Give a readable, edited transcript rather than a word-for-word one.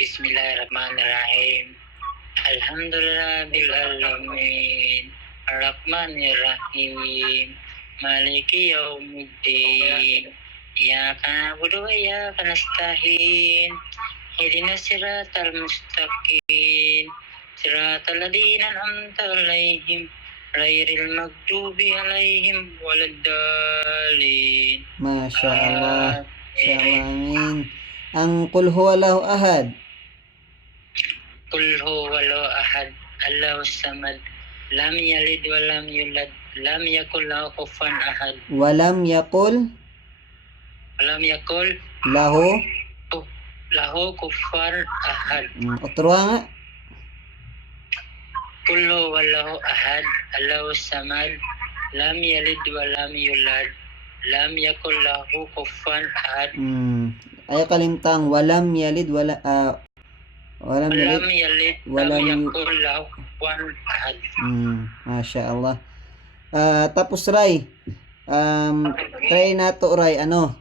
Bismillahirrahmanirrahim. Alhamdulillah bil alamin. Arrahmanirrahim. Maliki yaumiddin. Iyyaka na'budu wa iyyaka nasta'in. Ihdinas siratal mustaqim. Siratal ladzina an'amta 'alaihim ghairil maghdubi 'alaihim waladdallin. Masya Allah. Masya Allah. Amin. Ang Qul huwallahu ahad. Qul huwallahu ahad, Allahus samad, lam yalid wa lam yulad, lam yakul lahu kufuwan ahad. Walam yakul lahu kufuwan ahad. Otro nga. Qul huwallahu ahad, Allahus samad, lam yalid wa lam yulad, lam yakul lahu kufuwan ahad. Ay kalimtang walam yalid walam Lam yakul lahu kufuwan ahad. Masya Allah. Tapos Ray, try nato Ray, tawag